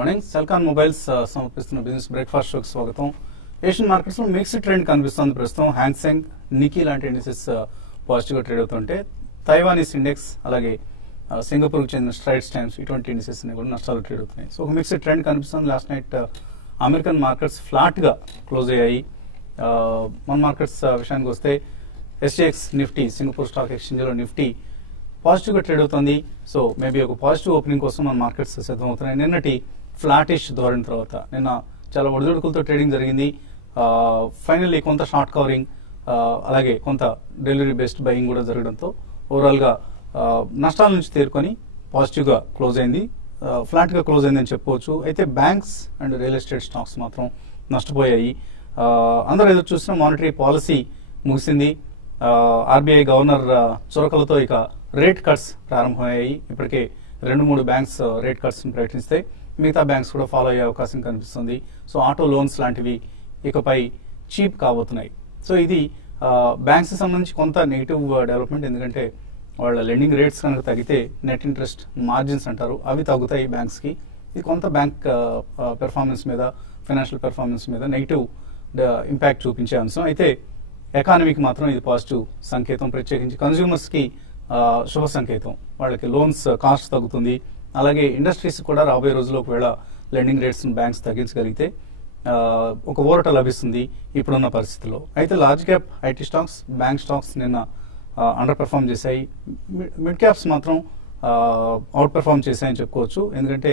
Morning Celkon mobiles సమర్పిస్తున్న business breakfast షోకి స్వాగతం. ఏషియన్ మార్కెట్స్ లో మిక్స్డ్ ట్రెండ్ కనిపిస్తుంది ప్రస్తుతం. హ్యాంగ్సెంగ్, నికీ లాంటి ఇండిసెస్ పాజిటివ్ గా ట్రేడ్ అవుతుంటే తైవానీస్ ఇండెక్స్ అలాగే సింగపూర్ కు చెందిన స్ట్రైట్స్ టైమ్స్ ఇటువంటి ఇండిసెస్ కూడా నష్టాలు ట్రేడ్ అవుతున్నాయి. సో ఒక మిక్స్డ్ ట్రెండ్ కనిపిస్తుంది. Last night American markets flat గా క్లోజ్ అయ్యాయి. మన మార్కెట్స్ విషయానికి వస్తే SGX Nifty Singapore stock exchange లో నిఫ్టీ పాజిటివ్ గా ట్రేడ్ అవుతుంది. సో మేబీ ఒక పాజిటివ్ ఓపెనింగ్ కోసం మన మార్కెట్స్ సిద్ధం అవుతున్నాయి. నిన్నటి ఫ్లాటిష్ ధోరణి తర్వాత నిన్న చాలా ఒడిదుడుకులతో ట్రేడింగ్ జరిగింది. ఫైనల్లీ కొంత షార్ట్ కవరింగ్ అలాగే కొంత డెలివరీ బేస్డ్ బయింగ్ కూడా జరగడంతో ఓవరాల్ గా నష్టాల నుంచి తేరుకొని పాజిటివ్ గా క్లోజ్ అయింది. ఫ్లాట్ గా క్లోజ్ అయిందని చెప్పుకోవచ్చు. అయితే banks and real estate stocks మాత్రం నష్టపోయాయి. అందరూ ఎదురు చూసిన మానిటరీ పాలసీ ముగిసింది. ఆర్బీఐ గవర్నర్ చొరకలతో ఇక రేట్ కట్స్ ప్రారంభమయ్యాయి. ఇప్పటికే 2-3 బ్యాంక్స్ రేట్ కట్స్ ప్రకటిస్తే మిగతా బ్యాంక్స్ కూడా ఫాలో అయ్యే అవకాశం కనిపిస్తుంది. సో ఆటో లోన్స్ లాంటివి ఇకపై చీప్ కాబోతున్నాయి. సో ఇది బ్యాంక్స్ సంబంధించి కొంత నెగిటివ్ డెవలప్మెంట్. ఎందుకంటే వాళ్ళ లెండింగ్ రేట్స్ కనుక తగ్గితే నెట్ ఇంట్రెస్ట్ మార్జిన్స్ అంటారు, అవి తగ్గుతాయి బ్యాంక్స్ కి. ఇది కొంత బ్యాంక్ పెర్ఫార్మెన్స్ మీద, ఫైనాన్షియల్ పెర్ఫార్మెన్స్ మీద నెగిటివ్ ఇంపాక్ట్ చూపించే అంశం. అయితే ఎకానమీకి మాత్రం ఇది పాజిటివ్ సంకేతం. ప్రత్యేకించి కన్స్యూమర్స్ కి శుభ సంకేతం. వాళ్ళకి లోన్స్ కాస్ట్ తగ్గుతుంది. అలాగే ఇండస్ట్రీస్ కూడా రాబోయే రోజుల్లో ఒకవేళ లెండింగ్ రేట్స్ బ్యాంక్స్ తగ్గించగలిగితే ఒక ఊరట లభిస్తుంది ఇప్పుడున్న పరిస్థితుల్లో. అయితే large cap IT stocks, bank stocks నిన్న అండర్ పెర్ఫార్మ్ చేశాయి. మిడ్ క్యాప్స్ మాత్రం అవుట్ పెర్ఫార్మ్ చేశాయని చెప్పుకోవచ్చు. ఎందుకంటే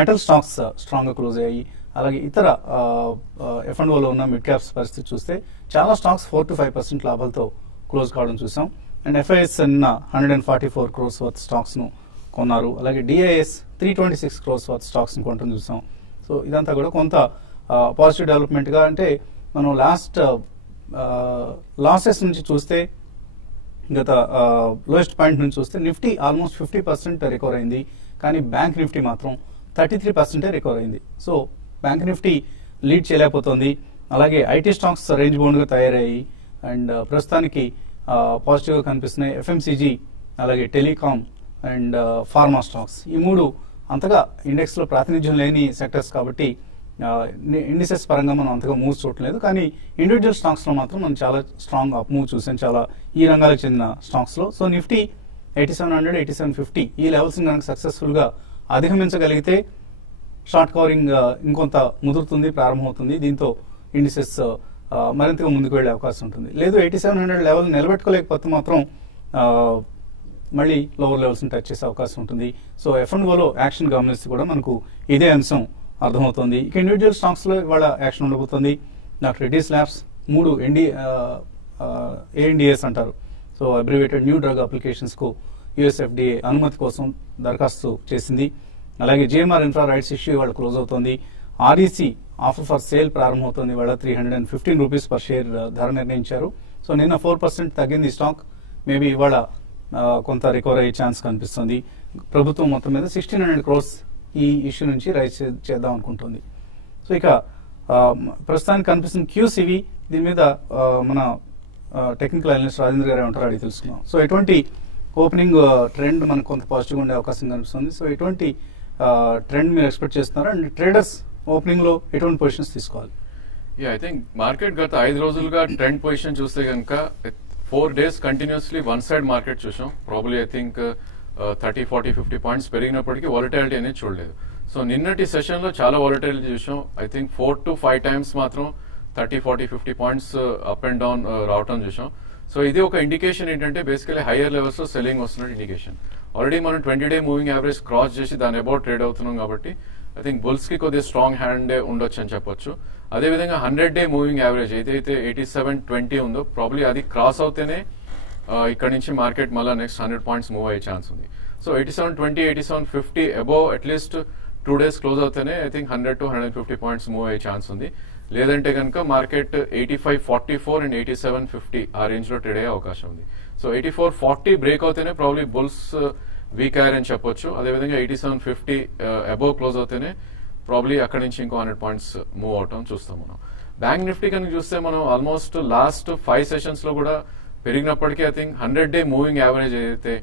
మెటల్ స్టాక్స్ స్ట్రాంగ్ గా క్లోజ్ అయ్యాయి. అలాగే ఇతర F&Oలో ఉన్న మిడ్ క్యాప్స్ పరిస్థితి చూస్తే చాలా స్టాక్స్ 4 to 5% లాభాలతో క్లోజ్ కావడం చూసాం. అండ్ FIS నిన్న 144 crores వర్త్ స్టాక్స్ ను కొన్నారు. అలాగే DIS 326 crores వర్త్ స్టాక్స్ ను కొనడం చూసాం. సో ఇదంతా కూడా కొంత పాజిటివ్ డెవలప్మెంట్ గా, అంటే మనం లాస్ట్ లాసెస్ నుంచి చూస్తే, గత లోయెస్ట్ పాయింట్ నుంచి చూస్తే నిఫ్టీ ఆల్మోస్ట్ 50% రికవర్ అయింది. కానీ బ్యాంక్ నిఫ్టీ మాత్రం 33% రికవర్ అయింది. సో బ్యాంక్ నిఫ్టీ లీడ్ చేయలేకపోతుంది. అలాగే ఐటీ స్టాక్స్ రేంజ్ బౌండ్ గా తయారయ్యాయి. అండ్ ప్రస్తుతానికి పాజిటివ్ గా కనిపిస్తున్నాయి FMCG, అలాగే టెలికాం అండ్ ఫార్మా స్టాక్స్. ఈ మూడు అంతగా ఇండెక్స్ లో ప్రాతినిధ్యం లేని సెక్టర్స్ కాబట్టి ఇండిసెస్ పరంగా మనం అంతగా మూవ్స్ చూడలేదు. కానీ ఇండివిజువల్ స్టాక్స్ లో మాత్రం మనం చాలా స్ట్రాంగ్ అప్ మూవ్ చూసాం చాలా ఈ రంగాలకు చెందిన స్టాక్స్ లో. సో నిఫ్టీ 8700, 8750 ఈ లెవెల్స్ కనుక సక్సెస్ఫుల్ గా అధిగమించగలిగితే షార్ట్ కవరింగ్ ఇంకొంత ముదురుతుంది, ప్రారంభమవుతుంది. దీంతో ఇండిసెస్ మరింతగా ముందుకు వెళ్లే అవకాశం ఉంటుంది. లేదు 8700 లెవెల్ నిలబెట్టుకోలేకపోతే మాత్రం మళ్ళీ లోవర్ లెవెల్స్ ని టచ్ చేసే అవకాశం ఉంటుంది. సో F&Oలో యాక్షన్ గమనిస్తే కూడా మనకు ఇదే అంశం అర్థమవుతుంది. ఇక ఇండివిజువల్ స్టాక్స్ లో ఇవాళ యాక్షన్ ఉండబోతుంది. డాక్టర్ రెడ్డీస్ ల్యాబ్స్ 3 ANDAs అంటారు. So abbreviated new drug applications కు US FDA అనుమతి కోసం దరఖాస్తు చేసింది. అలాగే GMR ఇన్ఫ్రా రైట్స్ ఇష్యూ ఇవాళ క్లోజ్ అవుతుంది. REC ఆఫర్ ఫర్ సేల్ ప్రారంభమవుతుంది. ఇవాళ 315 రూపీస్ పర్ షేర్ ధర నిర్ణయించారు. సో నిన్న 4% తగ్గింది స్టాక్. మేబీ ఇవాళ కొంత రికవర్ అయ్యే ఛాన్స్ కనిపిస్తుంది. ప్రభుత్వం మొత్తం మీద 1600 crores ఈ ఇష్యూ నుంచి రైజ్ చేద్దాం అనుకుంటుంది. సో ఇక ప్రస్తుతానికి కనిపిస్తున్న QCV, దీని మీద మన టెక్నికల్ అనలిస్ట్ రాజేంద్ర గారు ఉంటారు, అడిగి తెలుసుకున్నాం. సో ఎటువంటి ఓపెనింగ్ ట్రెండ్ మనకు కొంత పాజిటివ్ ఉండే అవకాశం కనిపిస్తుంది. సో ఎటువంటి ట్రెండ్ మీరు ఎక్స్పెక్ట్ చేస్తున్నారు? అండ్ ట్రేడర్స్ ఓపెనింగ్ లో ఎటువంటి పొజిషన్స్ తీసుకోవాలి? ఐ థింక్ మార్కెట్ గత 5 రోజులుగా ట్రెండ్ పొజిషన్ చూస్తే కనుక 4 days continuously one side market చూసాం. ప్రాబ్లీ ఐ థింక్ 30, 40, 50 పాయింట్స్ పెరిగినప్పటికీ వాలటాలిటీ అనేది చూడలేదు. సో నిన్నటి సెషన్ లో చాలా వాలటాలిటీ చూసాం. ఐ థింక్ 4 to 5 times మాత్రం 30, 40, 50 పాయింట్స్ అప్ అండ్ డౌన్ రావటం చూసాం. సో ఇది ఒక ఇండికేషన్ ఏంటంటే బేసికలీ హైయర్ లెవెల్స్ లో సెల్లింగ్ వస్తున్న ఇండికేషన్. ఆల్రెడీ మనం 20-day మూవింగ్ యావరేజ్ క్రాస్ చేసి దాని అబౌట్ ట్రేడ్ అవుతున్నాం కాబట్టి ఐ థింక్ బుల్స్ కి కొద్దిగా స్ట్రాంగ్ హ్యాండ్ ఉండొచ్చు అని చెప్పొచ్చు. అదేవిధంగా 100-day మూవింగ్ యావరేజ్ ఏదైతే 8720 ఉందో ప్రాబ్లీ అది క్రాస్ అవుతేనే ఇక్కడ నుంచి మార్కెట్ మళ్ళీ నెక్స్ట్ 100 పాయింట్స్ మూవ్ అయ్యే ఛాన్స్ ఉంది. So 8720, 8750 above at least 2 days close అవుతేనే I think 100 to 150 points move అయ్యే ఛాన్స్ ఉంది. లేదంటే కనుక మార్కెట్ 8544 అండ్ 8750 ఆ రేంజ్ లో ట్రేడ్ అయ్యే అవకాశం ఉంది. సో 8440 బ్రేక్ అవుతేనే ప్రాబ్లీ బుల్స్ వీక్ అయ్యారని చెప్పొచ్చు. అదేవిధంగా 8750 అబౌవ్ క్లోజ్ అవుతేనే ప్రాబ్లీ అక్కడ నుంచి ఇంకో 100 పాయింట్స్ మూవ్ అవటం చూస్తాం మనం. బ్యాంక్ నిఫ్టీ కనుక చూస్తే మనం ఆల్మోస్ట్ లాస్ట్ 5 సెషన్స్ లో కూడా పెరిగినప్పటికీ I think 100-day moving average ఏదైతే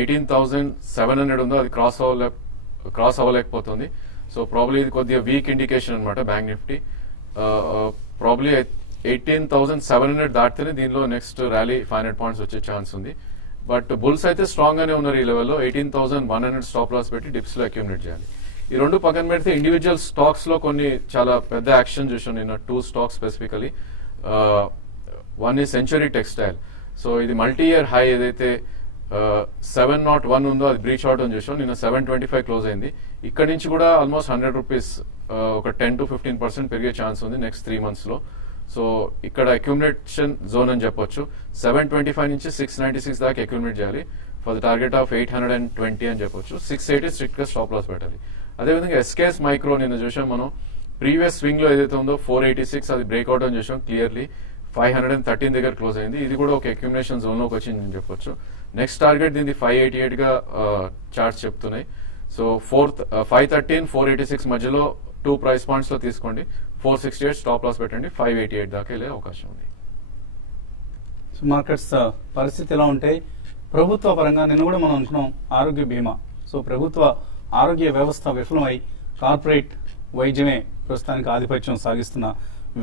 18,700 ఉందో అది క్రాస్ అవ్వలేకపోతుంది. సో ప్రాబ్లీ ఇది కొద్దిగా వీక్ ఇండికేషన్ అనమాట బ్యాంక్ నిఫ్టీ. ప్రాబ్లీ 18,700 దాటితేనే దీనిలో నెక్స్ట్ ర్యాలీ 500 పాయింట్స్ వచ్చే ఛాన్స్ ఉంది. బట్ బుల్స్ అయితే స్ట్రాంగ్ గానే ఉన్నారు ఈ లెవెల్లో. 18,100 స్టాప్ లాస్ పెట్టి డిప్స్ లో అక్యూమిలేట్ చేయాలి. ఈ రెండు పక్కన పెడితే ఇండివిజువల్ స్టాక్స్ లో కొన్ని చాలా పెద్ద యాక్షన్ చూసాం నిన్న. 2 స్టాక్స్ స్పెసిఫికలీ. వన్ ఈ సెంచరీ టెక్స్టైల్. సో ఇది మల్టీ ఇయర్ హై ఏదైతే 701 ఉందో అది బ్రీచ్ అవుట్ అని చూసాం. నిన్న 725 క్లోజ్ అయింది. ఇక్కడ నుంచి కూడా ఆల్మోస్ట్ 100 రూపీస్ ఒక 10 to 15% పెరిగే ఛాన్స్ ఉంది నెక్స్ట్ 3 months లో. సో ఇక్కడ అక్యూమిలేషన్ జోన్ అని చెప్పొచ్చు. 725 నుంచి 696 దాకా అక్యూమిలేట్ చేయాలి ఫర్ ద టార్గెట్ ఆఫ్ 820 అని చెప్పొచ్చు. 680 స్ట్రిక్ట్ గా స్టాప్ లాస్ పెట్టాలి. అదేవిధంగా ఎస్కేఎస్ మైక్రో నిన్న చూసాం మనం. ప్రీవియస్ స్వింగ్ లో ఏదైతే ఉందో 486 అది బ్రేక్అవుట్ అని చూసాం క్లియర్లీ. 513 దగ్గర క్లోజ్ అయింది. ఇది కూడా ఒక అక్యూమిలేషన్ జోన్ లోకి వచ్చింది అని చెప్పొచ్చు. నెక్స్ట్ టార్గెట్ దీన్ని 588 గా చార్ట్స్ చెప్తున్నాయి. సో 513, 486 మధ్యలో 2 ప్రైస్ పాయింట్స్ లో తీసుకోండి. 468 స్టాప్ లాస్ పెట్టండి. 588 దాకా వెళ్ళే అవకాశం ఉంది. సో మార్కెట్స్ పరిస్థితి ఎలా ఉంటాయి? ప్రభుత్వ పరంగా నిన్న కూడా మనం అనుకున్నాం ఆరోగ్య బీమా. సో ప్రభుత్వ ఆరోగ్య వ్యవస్థ విఫలమై కార్పొరేట్ వైద్యమే ప్రస్తుతానికి ఆధిపత్యం సాగిస్తున్న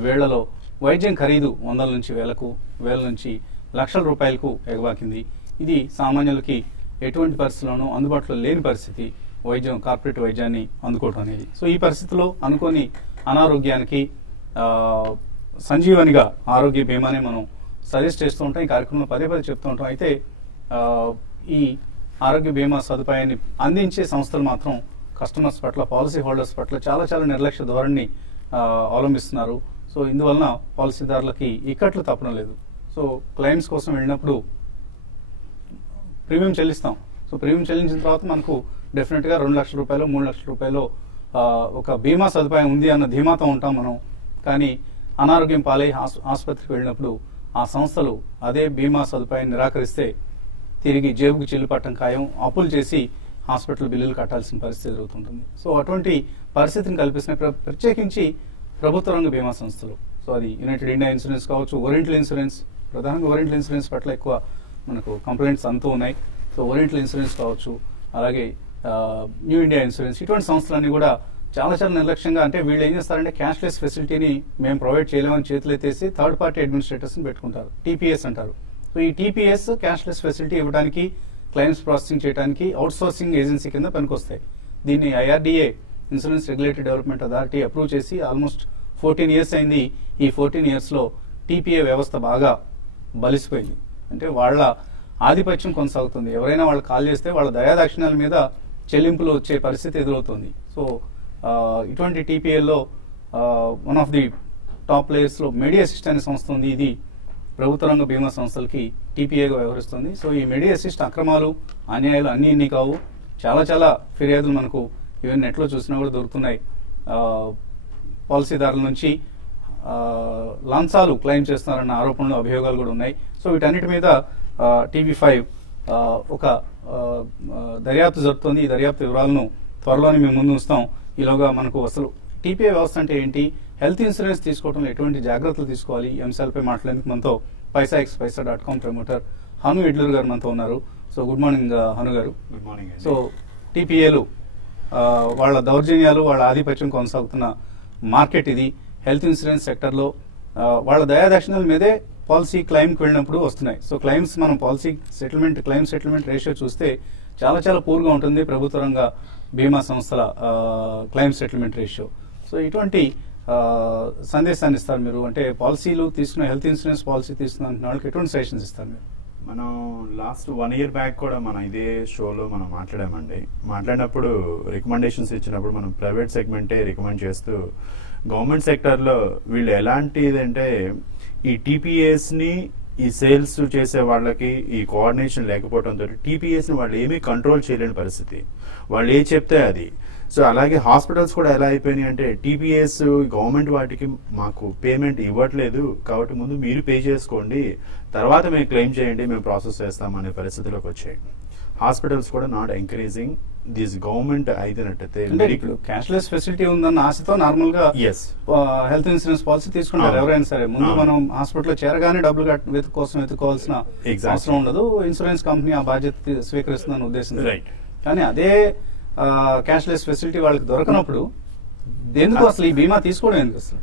వేళ్లలో వైద్యం ఖరీదు 100 నుంచి 1000 నుంచి లక్షల రూపాయలకు ఎగబాకింది. ఇది సామాన్యులకి ఎటువంటి పరిస్థితుల్లోనూ అందుబాటులో లేని పరిస్థితి వైద్యం, కార్పొరేట్ వైద్యాన్ని అందుకోవడం అనేది. సో ఈ పరిస్థితిలో అనుకోని అనారోగ్యానికి సంజీవనిగా ఆరోగ్య బీమానే మనం సజెస్ట్ చేస్తూ ఉంటాం. ఈ కార్యక్రమంలో పదే చెప్తూ ఉంటాం. అయితే ఈ ఆరోగ్య బీమా సదుపాయాన్ని అందించే సంస్థలు మాత్రం కస్టమర్స్ పట్ల, పాలసీ హోల్డర్స్ పట్ల చాలా చాలా నిర్లక్ష్య ధోరణిని అవలంబిస్తున్నారు. సో ఇందువలన పాలసీదారులకి ఇక్కట్లు తప్పడం లేదు. సో క్లెయిమ్స్ కోసం వెళ్ళినప్పుడు ప్రీమియం చెల్లిస్తాం. సో ప్రీమియం చెల్లించిన తర్వాత మనకు డెఫినెట్ గా 2 లక్షల రూపాయలు, 3 లక్షల రూపాయలు ఒక బీమా సదుపాయం ఉంది అన్న ధీమాతో ఉంటాం మనం. కానీ అనారోగ్యం పాలై ఆసుపత్రికి వెళ్ళినప్పుడు ఆ సంస్థలు అదే బీమా సదుపాయాన్ని నిరాకరిస్తే తిరిగి జేబుకు చెల్లిపట్టడం ఖాయం, అప్పులు చేసి హాస్పిటల్ బిల్లులు కట్టాల్సిన పరిస్థితి ఎదురవుతుంటుంది. సో అటువంటి పరిస్థితిని కల్పిస్తున్న ప్రత్యేకించి ప్రభుత్వ రంగ బీమా సంస్థలు. సో అది యునైటెడ్ ఇండియా ఇన్సూరెన్స్ కావచ్చు, ఓరియంటల్ ఇన్సూరెన్స్, ప్రధానంగా ఓరియంటల్ ఇన్సూరెన్స్ పట్ల ఎక్కువ మనకు కంప్లైంట్స్ అంతూ ఉన్నాయి. సో ఓరియంటల్ ఇన్సూరెన్స్ కావచ్చు, అలాగే న్యూ ఇండియా ఇన్సూరెన్స్, ఇటువంటి సంస్థలన్నీ కూడా చాలా చాలా నిర్లక్ష్యంగా, అంటే వీళ్ళు ఏం చేస్తారంటే క్యాష్లెస్ ఫెసిలిటీని మేము ప్రొవైడ్ చేయలేమని చేతులెత్తేసి థర్డ్ పార్టీ అడ్మినిస్ట్రేటర్స్ పెట్టుకుంటారు. టీపీఎస్ అంటారు. సో ఈ టీపీఎస్ క్యాష్లెస్ ఫెసిలిటీ ఇవ్వడానికి, క్లెయిమ్స్ ప్రాసెసింగ్ చేయడానికి అవుట్సోర్సింగ్ ఏజెన్సీ కింద పనికొస్తాయి. దీన్ని IRDA, insurance regulatory development authority approve చేసి ఆల్మోస్ట్ 14 years అయింది. ఈ 14 years లో టీపీఏ వ్యవస్థ బాగా బలిసిపోయింది. అంటే వాళ్ళ ఆధిపత్యం కొనసాగుతుంది. ఎవరైనా వాళ్ళు కాల్ చేస్తే వాళ్ళ దయాదాక్షిణ్యాల మీద చెల్లింపులు వచ్చే పరిస్థితి ఎదురవుతుంది. సో ఇటువంటి టీపీఏలో one of the top players లో మెడిఅసిస్ట్ అనే సంస్థ ఉంది. ఇది ప్రభుత్వ రంగ బీమా సంస్థలకి టీపీఏగా వ్యవహరిస్తుంది. సో ఈ మెడిఅసిస్ట్ అక్రమాలు, అన్యాయాలు అన్ని కావు. చాలా చాలా ఫిర్యాదులు మనకు ఈవెన్ నెట్లో చూసినా కూడా దొరుకుతున్నాయి. పాలసీదారుల నుంచి లంచాలు క్లెయిమ్ చేస్తున్నారన్న ఆరోపణలు, అభియోగాలు కూడా ఉన్నాయి. సో వీటన్నిటి మీద TV5 ఒక దర్యాప్తు జరుపుతోంది. ఈ దర్యాప్తు వివరాలను త్వరలోనే మేము ముందు ఉంచుతాం. ఈలోగా మనకు అసలు టీపీఏ వ్యవస్థ అంటే ఏంటి, హెల్త్ ఇన్సూరెన్స్ తీసుకోవడంలో ఎటువంటి జాగ్రత్తలు తీసుకోవాలి, ఈ అంశాలపై మాట్లాడేందుకు మనతో paisa.com ప్రమోటర్ హను ఇడ్లూరు గారు మనతో ఉన్నారు. సో గుడ్ మార్నింగ్ హను గారు. Good morning. సో టీపీఏలు వాళ్ళ దౌర్జన్యాలు, వాళ్ళ ఆధిపత్యం కొనసాగుతున్న మార్కెట్ ఇది. హెల్త్ ఇన్సూరెన్స్ సెక్టర్ లో వాళ్ళ దయాదాక్షిణ్యాల మీదే పాలసీ క్లెయిమ్కి వెళ్ళినప్పుడు వస్తున్నాయి. సో క్లెయిమ్స్, మనం policy settlement, claim settlement ratio చూస్తే చాలా చాలా పూర్గా ఉంటుంది ప్రభుత్వ రంగ బీమా సంస్థల క్లెయిమ్ సెటిల్మెంట్ రేషియో. సో ఇటువంటి సందేశాన్ని ఇస్తారు మీరు, అంటే పాలసీలు తీసుకున్న, హెల్త్ ఇన్సూరెన్స్ పాలసీ తీసుకున్న వాళ్ళకి ఎటువంటి సజెషన్స్ ఇస్తారు మీరు? మనం లాస్ట్ 1 year బ్యాక్ కూడా మనం ఇదే షోలో మనం మాట్లాడామండి. మాట్లాడినప్పుడు రికమెండేషన్స్ ఇచ్చినప్పుడు మనం ప్రైవేట్ సెగ్మెంటే రికమెండ్ చేస్తూ, గవర్నమెంట్ సెక్టర్లో వీళ్ళు ఎలాంటిదంటే ఈ టీపీఎస్ ని, ఈ సేల్స్ చేసే వాళ్ళకి ఈ కోఆర్డినేషన్ లేకపోవడంతో టీపీఎస్ ని వాళ్ళు ఏమీ కంట్రోల్ చేయలేని పరిస్థితి. వాళ్ళు ఏ చెప్తే అది. సో అలాగే హాస్పిటల్స్ కూడా ఎలా అయిపోయినాయి అంటే టీపీఎస్ గవర్నమెంట్ వాటికి మాకు పేమెంట్ ఇవ్వట్లేదు కాబట్టి ముందు మీరు పే చేసుకోండి, తర్వాత మేము క్లెయిమ్ చేయండి, మేము ప్రాసెస్ చేస్తాం అనే పరిస్థితిలోకి వచ్చాయి. హాస్పిటల్స్ కూడా నాట్ ఎంకరేజింగ్ దిస్ గవర్నమెంట్ అయినట్టయితే క్యాష్లెస్ ఫెసిలిటీ ఉందన్న ఆశతో నార్మల్ గా హెల్త్ ఇన్సూరెన్స్ పాలసీ తీసుకుంటారు ఎవరైనా సరే. ముందు మనం హాస్పిటల్ చేరగానే డబ్బులు వెతుక్కోవాల్సిన అవసరం ఉండదు. ఇన్సూరెన్స్ కంపెనీ ఆ బాధ్యత స్వీకరిస్తుందన్న ఉద్దేశం. కానీ అదే క్యాష్లెస్ ఫెసిలిటీ వాళ్ళకి దొరకనప్పుడు ఎందుకు అసలు ఈ బీమా తీసుకోవడం ఎందుకు అసలు?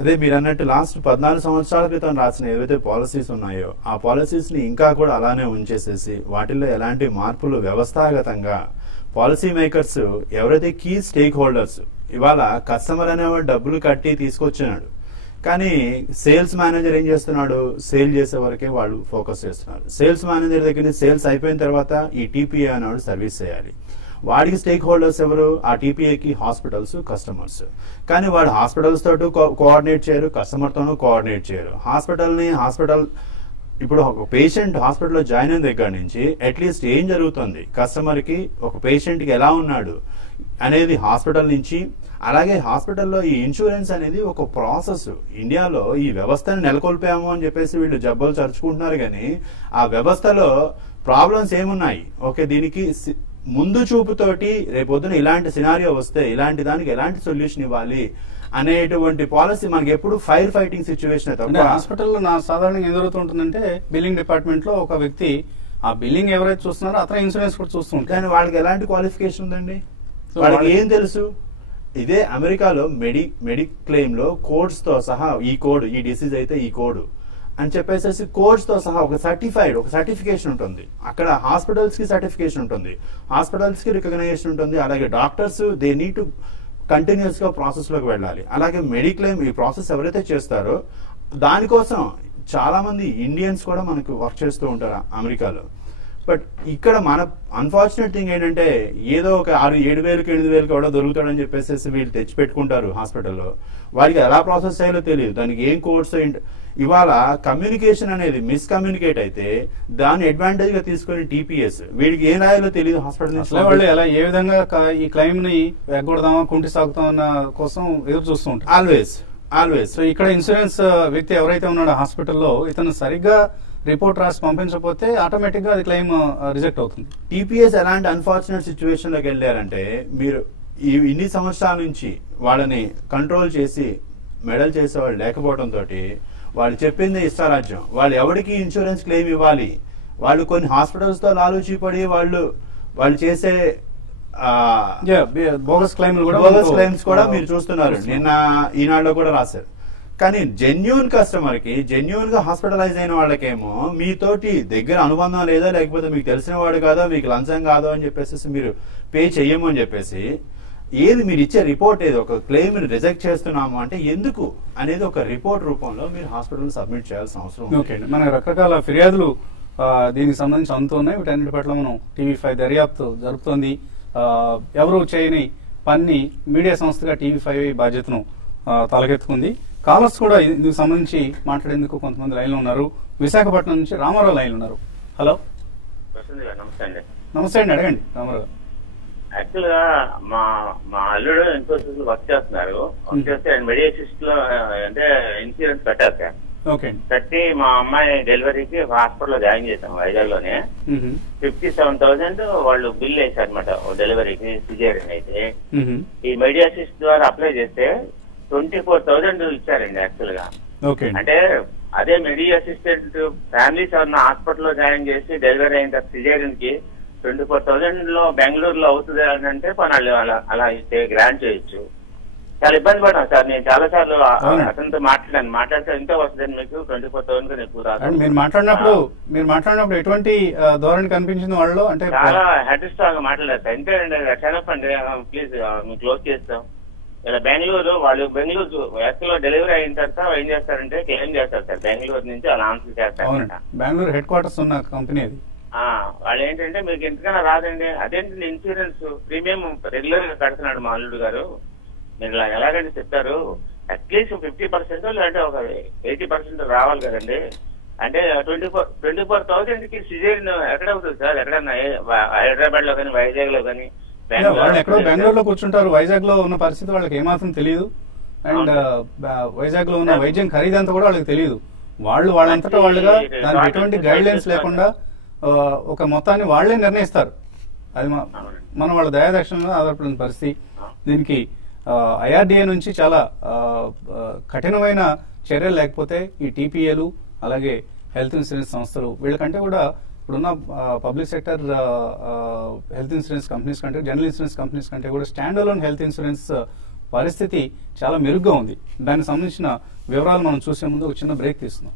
అదే మీరు అన్నట్టు లాస్ట్ 14 సంవత్సరాల క్రితం రాసిన ఏవైతే పాలసీస్ ఉన్నాయో ఆ పాలసీస్ ని ఇంకా కూడా అలానే ఉంచేసేసి వాటిల్లో ఎలాంటి మార్పులు వ్యవస్థాగతంగా పాలసీ మేకర్స్ ఎవరైతే కీ స్టేక్ హోల్డర్స్, ఇవాళ కస్టమర్ అనేవాడు డబ్బులు కట్టి తీసుకొచ్చినాడు, కానీ సేల్స్ మేనేజర్ ఏం చేస్తున్నాడు, సేల్ చేసే వరకే వాళ్ళు ఫోకస్ చేస్తున్నారు. సేల్స్ మేనేజర్ దగ్గర సేల్స్ అయిపోయిన తర్వాత ఈ టీపీఏ అనేవాడు సర్వీస్ చేయాలి. వాడికి స్టేక్ హోల్డర్స్ ఎవరు, ఆ టీపీఏకి హాస్పిటల్స్, కస్టమర్స్. కానీ వాడు హాస్పిటల్స్ తోటి కోఆర్డినేట్ చేయరు, కస్టమర్ తోనూ కోఆర్డినేట్ చేయరు. హాస్పిటల్ ఇప్పుడు ఒక పేషెంట్ హాస్పిటల్లో జాయిన్ అయిన దగ్గర నుంచి అట్లీస్ట్ ఏం జరుగుతుంది, కస్టమర్ కి ఒక పేషెంట్ కి ఎలా ఉన్నాడు అనేది హాస్పిటల్ నుంచి, అలాగే హాస్పిటల్లో ఈ ఇన్సూరెన్స్ అనేది ఒక ప్రాసెస్. ఇండియాలో ఈ వ్యవస్థను నెలకొల్పాము అని చెప్పేసి వీళ్ళు జబ్బులు చరుచుకుంటున్నారు, కానీ ఆ వ్యవస్థలో ప్రాబ్లమ్స్ ఏమున్నాయి, ఓకే దీనికి ముందు చూపుతోటి రేపొద్దున ఇలాంటి సినారియో వస్తే ఇలాంటి దానికి ఎలాంటి సొల్యూషన్ ఇవ్వాలి అనేటువంటి పాలసీ మనకి ఎప్పుడు ఫైర్ ఫైటింగ్ సిచ్యువేషన్. హాస్పిటల్లో నా సాధారణంగా ఏం జరుగుతుంటుందంటే బిల్లింగ్ డిపార్ట్మెంట్ లో ఒక వ్యక్తి ఆ బిల్లింగ్ ఎవరైతే చూస్తున్నారో అతను ఇన్సూరెన్స్ కూడా చూస్తుంటారు, కానీ వాళ్ళకి ఎలాంటి క్వాలిఫికేషన్ ఉందండి, వాళ్ళకి ఏం తెలుసు? ఇదే అమెరికాలో మెడిక్లెయిమ్ లో కోడ్స్ తో సహా ఈ కోడ్, ఈ డిసీజ్ అయితే ఈ కోడ్ అని చెప్పేసి కోడ్స్ తో సహా ఒక సర్టిఫికేషన్ ఉంటుంది. అక్కడ హాస్పిటల్స్ కి సర్టిఫికేషన్ ఉంటుంది, హాస్పిటల్స్ కి రికగ్నైజేషన్ ఉంటుంది, అలాగే doctors they need to continuous గా ప్రాసెస్ లోకి వెళ్ళాలి. అలాగే మెడిక్లెయిమ్ ఈ ప్రాసెస్ ఎవరైతే చేస్తారో దానికోసం చాలా మంది ఇండియన్స్ కూడా మనకు వర్క్ చేస్తూ ఉంటారు అమెరికాలో. బట్ ఇక్కడ మన అన్ఫార్చునేట్ థింగ్ ఏంటంటే ఏదో ఒక 6,000-7,000 8,000 కూడా దొరుకుతాడని చెప్పేసి వీళ్ళు తెచ్చి పెట్టుకుంటారు హాస్పిటల్లో. వారికి ఎలా ప్రాసెస్ చేయాలో తెలియదు, దానికి ఏం కోర్స్ ఏంటి. ఇవాళ కమ్యూనికేషన్ అనేది మిస్కమ్యూనికేట్ అయితే దాన్ని అడ్వాంటేజ్ గా తీసుకుని టీపీఎస్ వీడికి ఏం రాయాలో తెలియదు హాస్పిటల్ వాళ్ళు ఎలా ఏ విధంగా ఈ క్లైమ్ ని ఎగ్గొడదామా కుంటి సాగుతామన్న కోసం ఎదురు చూస్తూ ఉంటారు ఆల్వేస్. సో ఇక్కడ ఇన్సూరెన్స్ వ్యక్తి ఎవరైతే ఉన్నాడో హాస్పిటల్లో ఇతను సరిగ్గా రిపోర్ట్ రాసి పంపించకపోతే ఆటోమేటిక్ గా అది క్లెయిమ్ రిజెక్ట్ అవుతుంది. టీపీఎస్ ఎలాంటి అన్ఫార్చునేట్ సిచ్యువేషన్ లోకి వెళ్ళారంటే మీరు ఇన్ని సంవత్సరాల నుంచి వాళ్ళని కంట్రోల్ చేసి మెడల్ చేసేవాళ్ళు లేకపోవడంతో వాళ్ళు చెప్పింది ఇష్టారాజ్యం. వాళ్ళు ఎవరికి ఇన్సూరెన్స్ క్లెయిమ్ ఇవ్వాలి, వాళ్ళు కొన్ని హాస్పిటల్స్ తో లాలూచిపడి వాళ్ళు చేసే బోగస్ క్లెయిమ్స్ కూడా మీరు చూస్తున్నారు. నిన్న ఈనాడులో కూడా రాశారు. కానీ జెన్యూన్ కస్టమర్ కి జెన్యూన్ గా హాస్పిటలైజ్ అయిన వాళ్ళకేమో మీతోటి దగ్గర అనుబంధం లేదా, లేకపోతే మీకు తెలిసిన వాడు కాదో, మీకు లంచం కాదో అని చెప్పేసి మీరు పే చెయ్యము అని చెప్పేసి ఏది మీరు ఇచ్చే రిపోర్ట్ ఏది ఒక క్లెయిమ్ రిజెక్ట్ చేస్తున్నాము అంటే ఎందుకు అనేది ఒక రిపోర్ట్ రూపంలో మీరు హాస్పిటల్ సబ్మిట్ చేయాల్సిన అవసరం. ఓకే, మన రకరకాల ఫిర్యాదులు దీనికి సంబంధించి అందుతున్నాయి. వీటన్నిటి పట్ల మనం టీవీ5 దర్యాప్తు జరుపుతోంది. ఎవరు చేయని పని మీడియా సంస్థగా టీవీ5 బాధ్యతను తలకెత్తుకుంది. కాలర్స్ కూడా ఇందుకు సంబంధించి మాట్లాడేందుకు కొంతమంది లైన్లో ఉన్నారు. విశాఖపట్నం నుంచి రామారావు లైన్లో ఉన్నారు. హలో, నమస్తే అండి, అడగండి రామారావు. యాక్చువల్ గా మా అల్లుడు ఇన్ఫోసిస్ లో వర్క్ చేస్తున్నారు. వర్క్ చేస్తే మెడిసిస్ట్ లో అంటే ఇన్సూరెన్స్ కట్టారు సార్. కట్టి మా అమ్మాయి డెలివరీకి హాస్పిటల్ జాయిన్ చేశాం వైజాగ్ లోనే. 57,000 వాళ్ళు బిల్ వేసారు అనమాట డెలివరీకి, సిజేరియన్ అయితే. ఈ మెడిసిస్ట్ ద్వారా అప్లై చేస్తే 24,000 ఇచ్చారండి యాక్చువల్ గా. అంటే అదే మెడి అసిస్టెంట్ ఫ్యామిలీస్ ఎవరన్నా హాస్పిటల్లో జాయిన్ చేసి డెలివరీ అయిన తర్వాత సిజేరియన్ కి 24,000 లో బెంగళూరులో అవుతుంది అని అంటే పని అలా ఇస్తే గ్రాంట్ చేయొచ్చు. చాలా ఇబ్బంది పడ్డాను సార్. నేను చాలా సార్లు అతనితో మాట్లాడితే ఎంత వస్తుందని మీకు 24,000 ఎక్కువ రాదు. మీరు మాట్లాడినప్పుడు ఎటువంటి ధోరణి కనిపించింది వాళ్ళు? అంటే చాలా హెడ్ స్ట్రాంగ్ మాట్లాడారు సార్. ఎంతేనండి క్షణప్ అండి, ప్లీజ్ మీకు క్లోజ్ చేస్తాం. ఇలా బెంగళూరు యాక్చువల్ డెలివరీ అయిన తర్వాత ఏం చేస్తారంటే క్లెయిమ్ చేస్తారు సార్. బెంగళూరు నుంచి అలా ఆన్సర్ చేస్తారు. బెంగళూరు హెడ్ క్వార్టర్స్ ఉన్న కంపెనీ అది. వాళ్ళు ఏంటంటే మీకు ఎంతకైనా రాదండి. అదేంటి ఇన్సూరెన్స్ ప్రీమియం రెగ్యులర్ గా కడుతున్నాడు మా అల్లుడు గారు. మీరు ఇలా ఎలాగంటే చెప్తారు, అట్లీస్ట్ 50% లేదంటే ఒక 80% రావాలి కదండి. అంటే 24,000 కి సిజేరియన్ ఎక్కడ అవుతుంది సార్? ఎక్కడన్నా హైదరాబాద్ లో కానీ, వైజాగ్ లో కానీ. వాళ్ళు ఎక్కడో బెంగళూరులో కూర్చుంటారు. వైజాగ్ లో ఉన్న పరిస్థితి వాళ్ళకి ఏమాత్రం తెలియదు. అండ్ వైజాగ్ లో ఉన్న వైద్యం ఖరీదంతా కూడా వాళ్ళకి తెలియదు. వాళ్ళంతటా వాళ్ళుగా దానికి ఎటువంటి గైడ్ లైన్స్ లేకుండా ఒక మొత్తాన్ని వాళ్లే నిర్ణయిస్తారు. అది మన వాళ్ళ దయాదక్షిణలో ఆధారపడిన పరిస్థితి. దీనికి ఐఆర్డీఏ నుంచి చాలా కఠినమైన చర్యలు లేకపోతే ఈ టీపీఏలు అలాగే హెల్త్ ఇన్సూరెన్స్ సంస్థలు వీళ్ళకంటే కూడా ఇప్పుడున్న public sector health insurance companies కంటే, జనరల్ ఇన్సూరెన్స్ కంపెనీస్ కంటే కూడా స్టాండ్ అలోన్ హెల్త్ ఇన్సూరెన్స్ పరిస్థితి చాలా మెరుగ్గా ఉంది. దానికి సంబంధించిన వివరాలు మనం చూసే ముందు ఒక చిన్న బ్రేక్ తీసుకుందాం.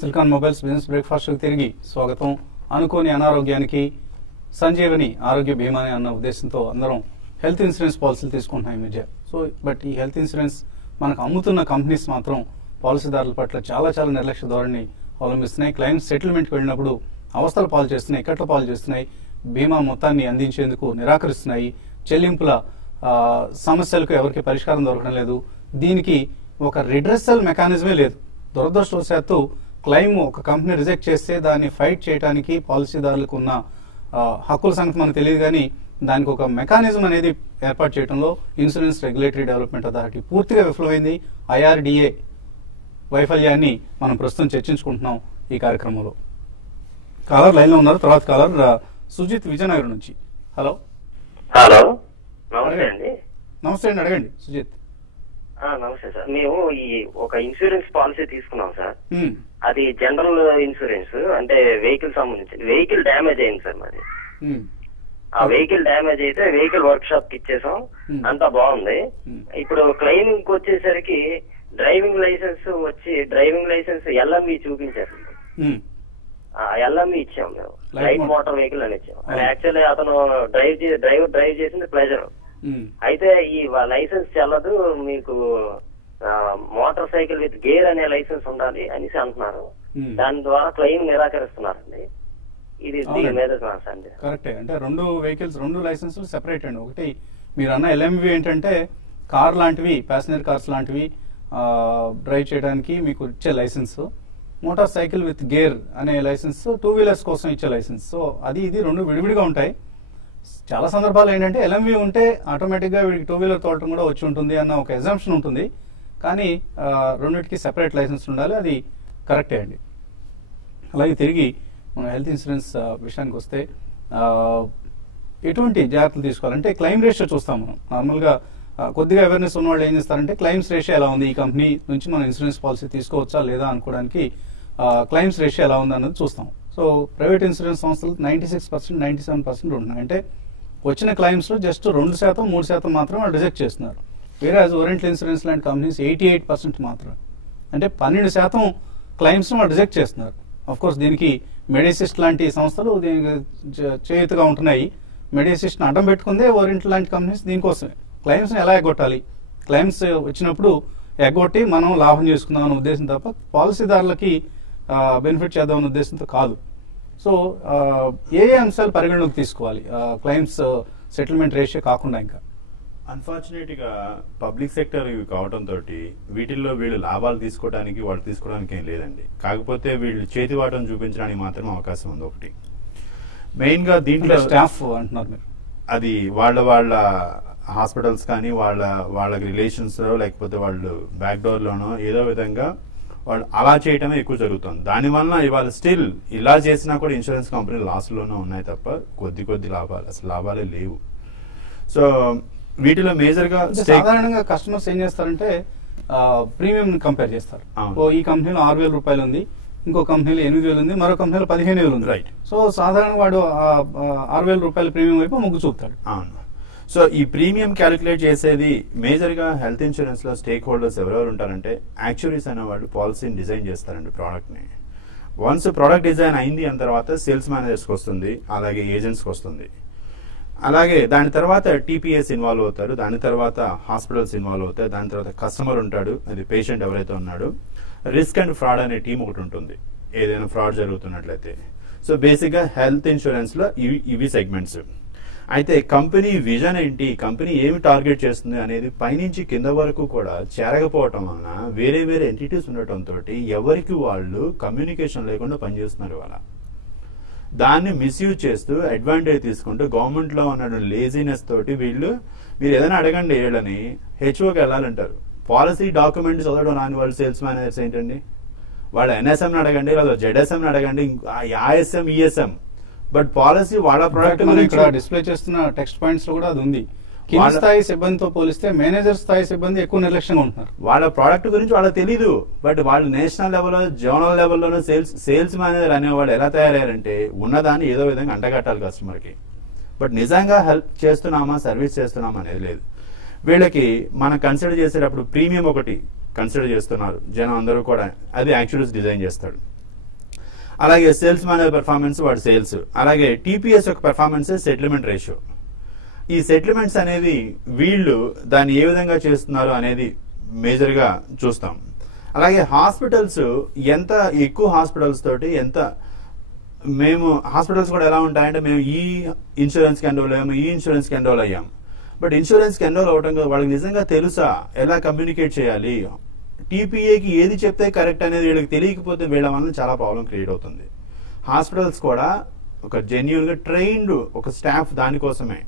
సిలికాన్ మొబైల్స్ బిజినెస్ బ్రేక్ఫాస్ట్ తిరిగి స్వాగతం. అనుకోని అనారోగ్యానికి సంజీవని ఆరోగ్య బీమాని అన్న ఉద్దేశంతో అందరం హెల్త్ ఇన్సూరెన్స్ పాలసీలు తీసుకుంటున్నాం ఈ మధ్య. సో బట్ ఈ హెల్త్ ఇన్సూరెన్స్ మనకు అమ్ముతున్న కంపెనీస్ మాత్రం పాలసీదారుల పట్ల చాలా చాలా నిర్లక్ష్య ధోరణి అవలంబిస్తున్నాయి. క్లైమ్స్ సెటిల్మెంట్కి వెళ్ళినప్పుడు అవస్థలు పాలు చేస్తున్నాయి, ఇక్కట్ల పాలు చేస్తున్నాయి, బీమా మొత్తాన్ని అందించేందుకు నిరాకరిస్తున్నాయి, చెల్లింపుల సమస్యలకు ఎవరికి పరిష్కారం దొరకడం లేదు, దీనికి ఒక రిడ్రెసల్ మెకానిజమే లేదు. దురదృష్టవశాత్తు క్లైమ్ ఒక కంపెనీ రిజెక్ట్ చేస్తే దాన్ని ఫైట్ చేయడానికి పాలసీదారులకు ఉన్న హక్కుల సంగతి మనకు తెలియదు, కానీ దానికి ఒక మెకానిజం అనేది ఏర్పాటు చేయడంలో ఇన్సూరెన్స్ రెగ్యులేటరీ డెవలప్మెంట్ అథారిటీ పూర్తిగా విఫలమైంది. IRDA వైఫల్యాన్ని మనం ప్రస్తుతం చర్చించుకుంటున్నాం ఈ కార్యక్రమంలో. కాలర్ లైన్ లో ఉన్నారు. తర్వాత కాలర్ సుజిత్ విజయనగరం నుంచి. హలో హలో నమస్తే అండి. నమస్తే అండి, అడగండి సుజిత్. నమస్తే సార్. మేము ఈ ఒక ఇన్సూరెన్స్ పాలసీ తీసుకున్నాం సార్. అది జనరల్ ఇన్సూరెన్స్, అంటే వెహికల్ సంబంధించి. వెహికల్ డ్యామేజ్ అయింది సార్ మాది. ఆ వెహికల్ డ్యామేజ్ అయితే వెహికల్ వర్క్ షాప్ కి ఇచ్చేసాం, అంతా బాగుంది. ఇప్పుడు క్లెయిమింగ్ వచ్చేసరికి డ్రైవింగ్ లైసెన్స్ LME చూపించారు. LME ఇచ్చాం మేము, లైట్ మోటార్ వెహికల్ అని ఇచ్చాం. యాక్చువల్లీ అతను డ్రైవ్ చేసింది ప్లెజర్. అయితే ఈ లైసెన్స్ చెల్లదు, మీకు మోటార్ సైకిల్ విత్ గేర్ అనే లైసెన్స్ ఉండాలి అనేసి అంటున్నారు. దాని ద్వారా క్లెయిమ్ నిరాకరిస్తున్నారండి. ఇది దీని మీద కరెక్టే. అంటే రెండు వెహికల్స్, రెండు లైసెన్సులు సెపరేట్ అండి. ఒకటి మీరు అన్న LMV ఏంటంటే కార్ లాంటివి, ప్యాసింజర్ కార్స్ లాంటివి డ్రైవ్ చేయడానికి మీకు ఇచ్చే licence. Motorcycle with gear అనే లైసెన్స్ 2 వీలర్స్ కోసం ఇచ్చే లైసెన్స్. సో అది ఇది రెండు విడివిడిగా ఉంటాయి. చాలా సందర్భాలు ఏంటంటే LMV ఉంటే ఆటోమేటిక్ గా వీడికి 2 వీలర్ తోలటం కూడా వచ్చి ఉంటుంది అన్న ఒక ఎగ్జాంప్షన్ ఉంటుంది. కానీ రెండింటికి సెపరేట్ లైసెన్స్ ఉండాలి, అది కరెక్టే అండి. అలాగే తిరిగి మన హెల్త్ ఇన్సూరెన్స్ విషయానికి వస్తే ఎటువంటి జాగ్రత్తలు తీసుకోవాలంటే క్లెయిమ్ రేషియో చూస్తాం మనం. నార్మల్గా కొద్దిగా అవేర్నెస్ ఉన్న వాళ్ళు ఏం చేస్తారంటే క్లెయిమ్స్ రేషియో ఎలా ఉంది, ఈ కంపెనీ నుంచి మనం ఇన్సూరెన్స్ పాలసీ తీసుకోవచ్చా లేదా అనుకోవడానికి క్లెయిమ్స్ రేషియో ఎలా ఉంది అన్నది చూస్తాం. సో ప్రైవేట్ ఇన్సూరెన్స్ సంస్థలు 96%, 97% ఉంటున్నాయి. అంటే వచ్చిన క్లెయిమ్స్ లో జస్ట్ 2%, 3% మాత్రం వాళ్ళు రిజెక్ట్ చేస్తున్నారు. వేరే ఓరియంటల్ ఇన్సూరెన్స్ లాంటి కంపెనీస్ 88% మాత్రమే, అంటే 12% క్లెయిమ్స్ వాళ్ళు రిజెక్ట్ చేస్తున్నారు. అఫ్ కోర్స్ దీనికి మెడిసిస్ట్ లాంటి సంస్థలు దీనికి చేయుతగా ఉంటున్నాయి. మెడిసిస్ట్ అడ్డం పెట్టుకుందే ఓరియంటల్ లాంటి కంపెనీస్ దీనికోసమే. క్లెయిమ్స్ ఎలా ఎగ్గొట్టాలి, క్లెయిమ్స్ వచ్చినప్పుడు ఎగ్గొట్టి మనం లాభం చేసుకుందాం అనే ఉద్దేశం తప్ప పాలసీదారులకి బెనిఫిట్ చేద్దామనే ఉద్దేశంతో కాదు. సో ఏ అంశాలు పరిగణలోకి తీసుకోవాలి క్లెయిమ్స్ సెటిల్మెంట్ రేషియో కాకుండా? ఇంకా అన్ఫార్చునేట్ గా పబ్లిక్ సెక్టర్ ఇవి కావడంతో వీటిల్లో వీళ్ళు లాభాలు తీసుకోవడానికి ఏం లేదండి. కాకపోతే వీళ్ళు చేతివాటం చూపించడానికి మాత్రం అవకాశం ఉంది. ఒకటి మెయిన్ గా దీంట్లో స్టాఫ్ అంటున్నారు మీరు, అది వాళ్ళ హాస్పిటల్స్ కానీ వాళ్ళ రిలేషన్స్ లేకపోతే వాళ్ళు బ్యాక్ డోర్ లోనో ఏదో విధంగా వాళ్ళు అలా చేయటమే ఎక్కువ జరుగుతుంది. దానివల్ల ఇవాళ స్టిల్ ఇలా చేసినా కూడా ఇన్సూరెన్స్ కంపెనీ లాస్ లోనే ఉన్నాయి తప్ప కొద్ది లాభాలు, అసలు లాభాలే లేవు. సో వీటిలో మేజర్ గా సాధారణంగా కస్టమర్స్ ఏం చేస్తారంటే ప్రీమియం కంపేర్ చేస్తారు. ఈ కంపెనీలో 6,000 రూపాయలు ఉంది, ఇంకో కంపెనీలో 8,000 ఉంది, మరో కంపెనీలో 15,000 ఉంది. రైట్. సో సాధారణంగా వాడు 6,000 రూపాయల ప్రీమియం వైపు మొగ్గు చూపుతాడు. అవును. సో ఈ ప్రీమియం క్యాలిక్యులేట్ చేసేది మేజర్ గా హెల్త్ ఇన్సూరెన్స్ లో స్టేక్ హోల్డర్స్ ఎవరెవరు ఉంటారంటే యాక్చువరీస్ అనే వాళ్ళు పాలసీని డిజైన్ చేస్తారండి ప్రోడక్ట్ ని. వన్స్ ప్రోడక్ట్ డిజైన్ అయింది అన్న తర్వాత సేల్స్ మేనేజర్స్ కి వస్తుంది, అలాగే ఏజెంట్స్ కి వస్తుంది. అలాగే దాని తర్వాత TPS ఇన్వాల్వ్ అవుతారు, దాని తర్వాత హాస్పిటల్స్ ఇన్వాల్వ్ అవుతాయి, దాని తర్వాత కస్టమర్ ఉంటాడు, అది పేషెంట్ ఎవరైతే ఉన్నాడో. రిస్క్ అండ్ ఫ్రాడ్ అనే టీం ఒకటి ఉంటుంది ఏదైనా ఫ్రాడ్ జరుగుతున్నట్లయితే. సో బేసిక్ గా హెల్త్ ఇన్సూరెన్స్ లో ఇవి సెగ్మెంట్స్. అయితే కంపెనీ విజన్ ఏంటి, కంపెనీ ఏమి టార్గెట్ చేస్తుంది అనేది పైనుంచి కింద వరకు కూడా చేరకపోవటం వలన వేరే ఎంటిటీస్ ఉండటంతో ఎవరికి వాళ్ళు కమ్యూనికేషన్ లేకుండా పనిచేస్తున్నారు. ఇవాళ దాన్ని మిస్యూజ్ చేస్తూ అడ్వాంటేజ్ తీసుకుంటూ గవర్నమెంట్ లో ఉన్న లేజినెస్ తోటి వీళ్ళు మీరు ఏదైనా అడగండి వీళ్ళని HOకి వెళ్ళాలంటారు. పాలసీ డాక్యుమెంట్ చదవడం రాని వాళ్ళు సేల్స్ మేనేజర్స్ ఏంటండి, వాళ్ళ ఎన్ఎస్ఎం అడగండి, లేదా జెడ్ఎస్ఎం అడగండి, ఐఎస్ఎం ఈఎస్ఎం, బట్ పాలసీ వాళ్ళ ప్రొడక్ట్ ఇక్కడ డిస్ప్లే చేస్తున్న టెక్స్ట్ పాయింట్స్ లో కూడా అది ఉంది. కింది స్థాయి సిబ్బందితో పోలిస్తే మేనేజర్ స్థాయి సిబ్బంది ఎక్కువ నిర్లక్ష్యంగా ఉంటున్నారు. వాళ్ళ ప్రోడక్ట్ గురించి వాళ్ళకి తెలీదు, బట్ వాళ్ళు నేషనల్ లెవెల్లో జోనల్ లెవెల్లోనూ సేల్స్ మేనేజర్ అనేవాళ్ళు ఎలా తయారయ్యారంటే ఉన్నదాన్ని ఏదో విధంగా అంటగట్టాలి కస్టమర్కి, బట్ నిజంగా హెల్ప్ చేస్తున్నామా సర్వీస్ చేస్తున్నామా అనేది లేదు. వీళ్ళకి మనం కన్సిడర్ చేసేటప్పుడు ప్రీమియం ఒకటి కన్సిడర్ చేస్తున్నారు జనం అందరూ కూడా, అది యాక్చువల్స్ డిజైన్ చేస్తాడు. అలాగే సేల్స్ మేనేజర్ పెర్ఫార్మెన్స్ వాడు సేల్స్, అలాగే టీపీఎస్ యొక్క పెర్ఫార్మెన్స్ సెటిల్మెంట్ రేషియో. ఈ సెటిల్మెంట్స్ అనేవి వీళ్ళు దాన్ని ఏ విధంగా చేస్తున్నారు అనేది మేజర్ గా చూస్తాం. అలాగే హాస్పిటల్స్ ఎంత ఎక్కువ హాస్పిటల్స్ తోటి ఎంత మేము హాస్పిటల్స్ కూడా ఎలా ఉంటాయంటే మేము ఈ ఇన్సూరెన్స్ కి ఎన్రోల్ అయ్యాము, ఈ ఇన్సూరెన్స్ కి ఎన్రోల్ అయ్యాం, బట్ ఇన్సూరెన్స్ కి ఎన్రోల్ అవటం కదా వాళ్ళకి నిజంగా తెలుసా ఎలా కమ్యూనికేట్ చేయాలి, టీపీఏకి ఏది చెప్తే కరెక్ట్ అనేది వీళ్ళకి తెలియకపోతే వీళ్ళ వల్ల చాలా ప్రాబ్లం క్రియేట్ అవుతుంది. హాస్పిటల్స్ కూడా ఒక జెన్యూన్ గా ట్రైన్డ్ ఒక స్టాఫ్ దానికోసమే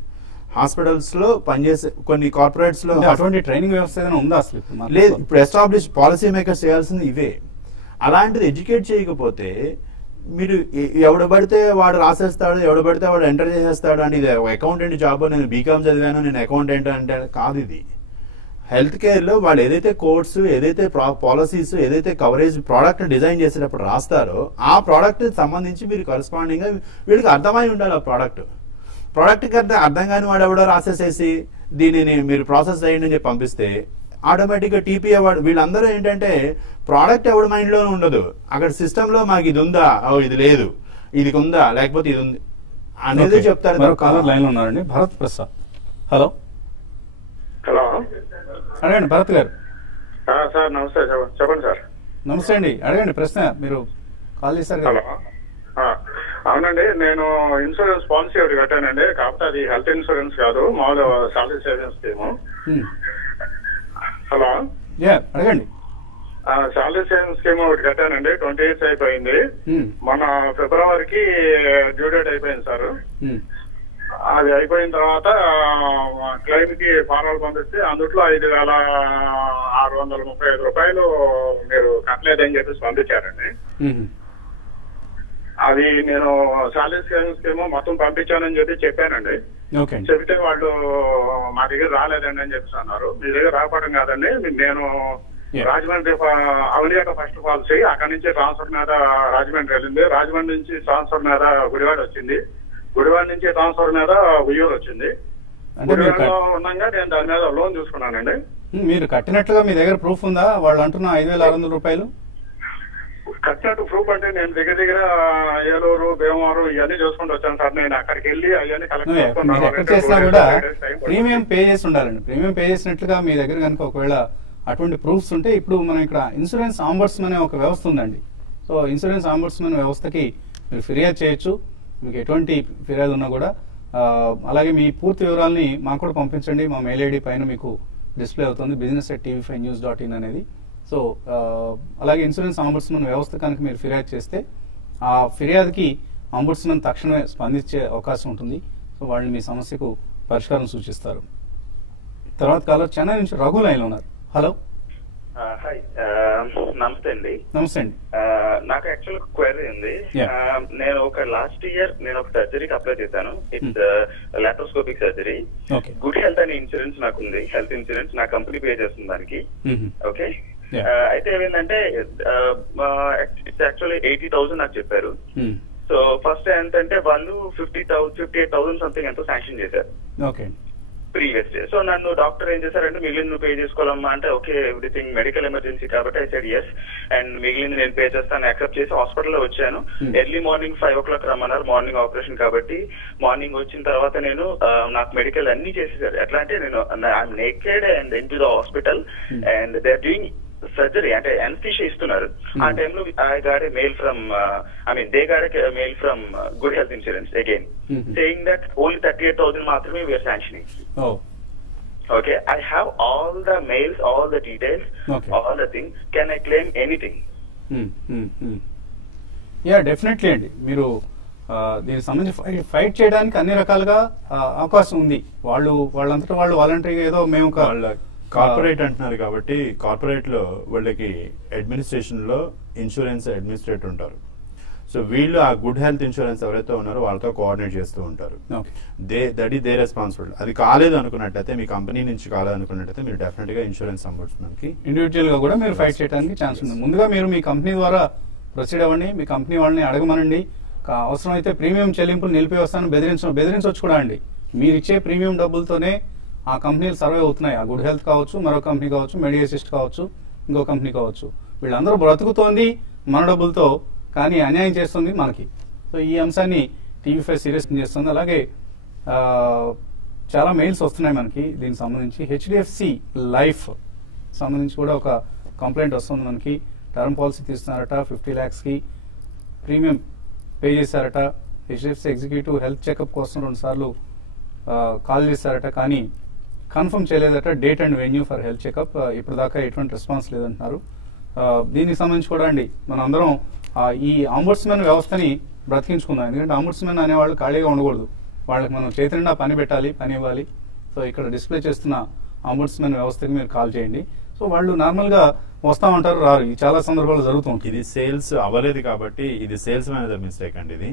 హాస్పిటల్స్ లో పనిచేసే కొన్ని కార్పొరేట్స్ లో అటువంటి ట్రైనింగ్ వ్యవస్థ ఏదైనా ఉందా అసలు? లేదు, ఇప్పుడు ఎస్టాబ్లిష్ పాలసీ మేకర్స్ చేయాల్సింది ఇవే. అలాంటిది ఎడ్యుకేట్ చేయకపోతే మీరు ఎవడు పడితే వాడు రాసేస్తాడు, ఎవడు పడితే వాడు ఎంటర్ చేసేస్తాడు అంటే ఇది అకౌంటెంట్ జాబ్, నేను బీకామ్ చదివాను నేను అకౌంటెంట్ అంటే కాదు. ఇది హెల్త్ కేర్ లో వాళ్ళు ఏదైతే కోడ్స్, ఏదైతే పాలసీస్, ఏదైతే కవరేజ్ ప్రోడక్ట్ డిజైన్ చేసేటప్పుడు రాస్తారో ఆ ప్రోడక్ట్ సంబంధించి మీరు కరెస్పాండింగ్ గా వీళ్ళకి అర్థమై ఉండాలి. ఆ ప్రోడక్ట్ అర్థం కాని వాడు ఎవడో రాసేసేసి దీనిని మీరు ప్రాసెస్ చేయండి అని చెప్పి పంపిస్తే ఆటోమేటిక్ గా టీపీఏ వాడు వీళ్ళందరూ ఏంటంటే ప్రోడక్ట్ ఎవడి మైండ్ లోనే ఉండదు, అక్కడ సిస్టమ్ లో మాకు ఇది ఉందా, ఇది లేదు, ఇది ఉందా, లేకపోతే ఇది ఉంది అనేది చెప్తారు. కాలర్ లైన్ లో ఉన్నారండి, భరత్ ప్రసాద్. హలో హలో, అడగండి భరత్ గారు. సార్ నమస్తే, చెప్పండి సార్. నమస్తే అండి, అడగండి ప్రశ్న, మీరు కాల్ చేశారు కదా. అవునండి, నేను ఇన్సూరెన్స్ పాలసీ ఒకటి కట్టానండి, కాకపోతే అది హెల్త్ ఇన్సూరెన్స్ కాదు, మామూలు సాలరీ సేవింగ్స్ స్కీమ్. హలో, అడగండి. సాలరీ సేవింగ్ స్కీమ్ ఒకటి కట్టానండి, 20 years అయిపోయింది. మన ఫిబ్రవరికి డ్యూ డేట్ అయిపోయింది సార్. అది అయిపోయిన తర్వాత క్లెయిమ్ కి ఫార్మల్ పంపిస్తే అందులో 5,635 రూపాయలు మీరు కట్టలేదని చెప్పేసి పంపించారండి. అది నేను సాలరీ సేవింగ్ స్కీమ్ మొత్తం పంపించానని చెప్పానండి. చెబితే వాళ్ళు మా దగ్గర రాలేదండి అని చెప్పేసి అన్నారు. మీ దగ్గర రాకపోవడం కాదండి, నేను రాజమండ్రి అవనియాక ఫస్ట్ పాలసీ, అక్కడి నుంచి ట్రాన్స్ఫర్ మీద రాజమండ్రి వెళ్ళింది, రాజమండ్రి నుంచి ట్రాన్స్ఫర్ మీద గుడివాడ వచ్చింది, గుడివాడ నుంచి ట్రాన్స్ఫర్ మీద ఉయ్యూరు వచ్చింది. గుడివాడలో ఉండగా నేను దాని మీద లోన్ చూసుకున్నానండి. మీరు కట్టినట్లుగా మీ దగ్గర ప్రూఫ్ ఉందా? వాళ్ళు అంటున్న 5,600 రూపాయలు కట్టినట్టు ప్రూఫ్ అంటే నేను దగ్గర ఏలూరు, భీమవరం ఇవన్నీ చూసుకుంటూ వచ్చాను సార్. నేను అక్కడికి వెళ్ళి అవన్నీ కలెక్ట్ చేసినా కూడా ప్రీమియం పే చేసి ఉండాలండి. ప్రీమియం పే చేసినట్లుగా మీ దగ్గర కనుక ఒకవేళ అటువంటి ప్రూఫ్స్ ఉంటే, ఇప్పుడు మనం ఇక్కడ ఇన్సూరెన్స్ ఆంబర్డ్స్మన్ అనే ఒక వ్యవస్థ ఉందండి. సో ఇన్సూరెన్స్ ఆంబర్డ్స్మన్ వ్యవస్థకి మీరు ఫిర్యాదు చేయొచ్చు, మీకు ఎటువంటి ఫిర్యాదు ఉన్నా కూడా. అలాగే మీ పూర్తి వివరాలని మాకు కూడా పంపించండి, మా మెయిల్ ఐడి పైన మీకు డిస్ప్లే అవుతుంది, business@tv5news.in అనేది. సో అలాగే ఇన్సూరెన్స్ ఆంబర్డ్స్మన్ వ్యవస్థ కనుక మీరు ఫిర్యాదు చేస్తే ఆ ఫిర్యాదుకి ఆంబర్డ్స్మన్ తక్షణమే స్పందించే అవకాశం ఉంటుంది. సో వాళ్ళు మీ సమస్యకు పరిష్కారం సూచిస్తారు. తర్వాత కాలర్ చెన్నై నుంచి రఘు లైన్ లో ఉన్నారు. హలో, హాయ్, నమస్తే అండి. నమస్తే అండి. నాకు యాక్చువల్ క్వైరీ ఉంది. నేను ఒక లాస్ట్ ఇయర్ నేను ఒక సర్జరీకి అప్లై చేశాను. It's laparoscopic surgery. Good health అనే ఇన్సూరెన్స్ నాకు ఉంది, హెల్త్ ఇన్సూరెన్స్ నా కంపెనీ పే చేస్తుంది దానికి. ఓకే, అయితే ఏమైందంటే ఇట్స్ యాక్చువల్లీ 80,000 నాకు చెప్పారు. సో ఫస్ట్ ఏంటంటే వాళ్ళు 58,000 సంథింగ్ ఎంతో శాంక్షన్ చేశారు ప్రీవియస్ డే. సో నన్ను డాక్టర్ ఏం చేశారంటే మిగిలింది నువ్వు పే చేసుకోవాలమ్మా అంటే, ఓకే ఎవ్రీథింగ్ మెడికల్ ఎమర్జెన్సీ కాబట్టి ఐ సెడ్ ఎస్, అండ్ మిగిలింది నేను పే చేస్తాను యాక్సెప్ట్ చేసి హాస్పిటల్లో వచ్చాను. ఎర్లీ మార్నింగ్ 5 o'clock రమ్మన్నారు, మార్నింగ్ ఆపరేషన్ కాబట్టి. మార్నింగ్ వచ్చిన తర్వాత నేను నాకు మెడికల్ అన్ని చేసేసారు. ఎట్లా అంటే నేను I'm naked and in to the hospital and they are doing surgery, అంటే అనస్థీషియా ఇస్తున్నారు. ఆ టైంలో I got a mail from they got a mail from good health insurance again saying that only 38,000 మాత్రమే we are sanctioning. Okay, I have all the mails, all the details, all the things. Can I claim anything? Definitely అండి. మీరు దీనికి సంబంధించి fight చేయడానికి అన్ని రకాలుగా అవకాశం ఉంది. వాళ్ళంతటా వాళ్ళు వాలంటరీగా ఏదో మేము కార్పొరేట్ అంటున్నారు కాబట్టి కార్పొరేట్ లో వాళ్ళకి అడ్మినిస్ట్రేషన్ లో ఇన్సూరెన్స్ అడ్మినిస్ట్రేటర్ ఉంటారు. సో వీళ్ళు ఆ గుడ్ హెల్త్ ఇన్సూరెన్స్ ఎవరైతే ఉన్నారో వాళ్ళతో కోఆర్డినేట్ చేస్తూ ఉంటారు. That is they responsibility. అది కాలేదు అనుకున్నట్టయితే, మీ కంపెనీ నుంచి కాలేదు అనుకున్నట్టయితే మీరు డెఫినెట్ గా ఇన్సూరెన్స్ అంబుడ్స్మన్ కి ఇండివిజువల్ గా కూడా మీరు ఫైట్ చేయడానికి ఛాన్స్ ఉంది. ముందుగా మీరు మీ కంపెనీ ద్వారా ప్రొసీడ్ అవ్వండి, మీ కంపెనీ వాళ్ళని అడగమనండి. అవసరమైతే ప్రీమియం చెల్లింపులు నిలిపివేస్తాను బెదిరించవచ్చు కూడా అండి. మీరు ఇచ్చే ప్రీమియం డబ్బులతోనే ఆ కంపెనీలు సర్వే అవుతున్నాయి. ఆ గుడ్ హెల్త్ కావచ్చు, మరో కంపెనీ కావచ్చు, మెడిఅసిస్ట్ కావచ్చు, ఇంకో కంపెనీ కావచ్చు. వీళ్ళందరూ బ్రతుకుతోంది మన డబ్బులతో, కానీ అన్యాయం చేస్తుంది మనకి. సో ఈ అంశాన్ని TV5 సీరియస్ చేస్తుంది. అలాగే చాలా మెయిల్స్ వస్తున్నాయి మనకి దీనికి సంబంధించి. HDFC లైఫ్ సంబంధించి కూడా ఒక కంప్లైంట్ వస్తుంది మనకి. టర్మ్ పాలసీ తీస్తున్నారట, 50 lakhs కి ప్రీమియం పే చేశారట. HDFC ఎగ్జిక్యూటివ్ హెల్త్ చెకప్ కోసం 2 సార్లు కాల్ చేశారట, కానీ కన్ఫర్మ్ చేయలేదట date and venue for health checkup. ఇప్పుడు దాకా ఎటువంటి రెస్పాన్స్ లేదంటున్నారు. దీనికి సంబంధించి కూడా అండి మనం అందరం ఈ ఆంబుడ్స్మెన్ వ్యవస్థని బ్రతికించుకుందాం. ఎందుకంటే ఆంబుడ్స్మెన్ అనేవాళ్ళు ఖాళీగా ఉండకూడదు. వాళ్ళకి మనం చేతి నిండా పని పెట్టాలి, పని ఇవ్వాలి. సో ఇక్కడ డిస్ప్లే చేస్తున్న ఆంబుడ్స్మెన్ వ్యవస్థకి మీరు కాల్ చేయండి. సో వాళ్ళు నార్మల్ గా వస్తా ఉంటారు, రారు. ఇది చాలా సందర్భాలు జరుగుతుంది. ఇది సేల్స్ అవ్వలేదు కాబట్టి ఇది సేల్స్ మేనేజర్ మిస్టేక్ అండి ఇది.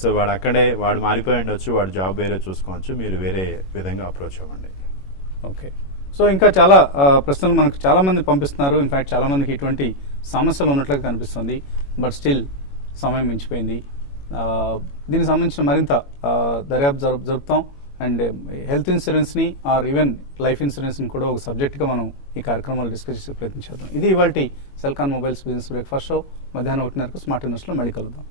సో వాడు మారిపోయి ఉండొచ్చు, వాడు జాబ్ వేరే చూసుకోవచ్చు, మీరు వేరే విధంగా అప్రోచ్ అవ్వండి. ఓకే. సో ఇంకా చాలా ప్రశ్నలు మనకు చాలా మంది పంపిస్తున్నారు. ఇన్ఫాక్ట్ చాలా మందికి ఇటువంటి సమస్యలు ఉన్నట్లుగా కనిపిస్తుంది. బట్ స్టిల్ సమయం మించిపోయింది. దీనికి సంబంధించిన మరింత దర్యాప్తు జరుపుతాం. అండ్ హెల్త్ ఇన్సూరెన్స్ ని ఆర్ ఈవెన్ లైఫ్ ఇన్సూరెన్స్ ని కూడా ఒక సబ్జెక్ట్ గా మనం ఈ కార్యక్రమాలు డిస్కస్ చేసే ప్రయత్నం చేద్దాం. ఇది ఇవాల్టి Celkon mobiles business breakfast show. మధ్యాహ్నం 1:30 స్మార్ట్ ఇన్వెస్ట్ లో మళ్ళీ కలుద్దాం.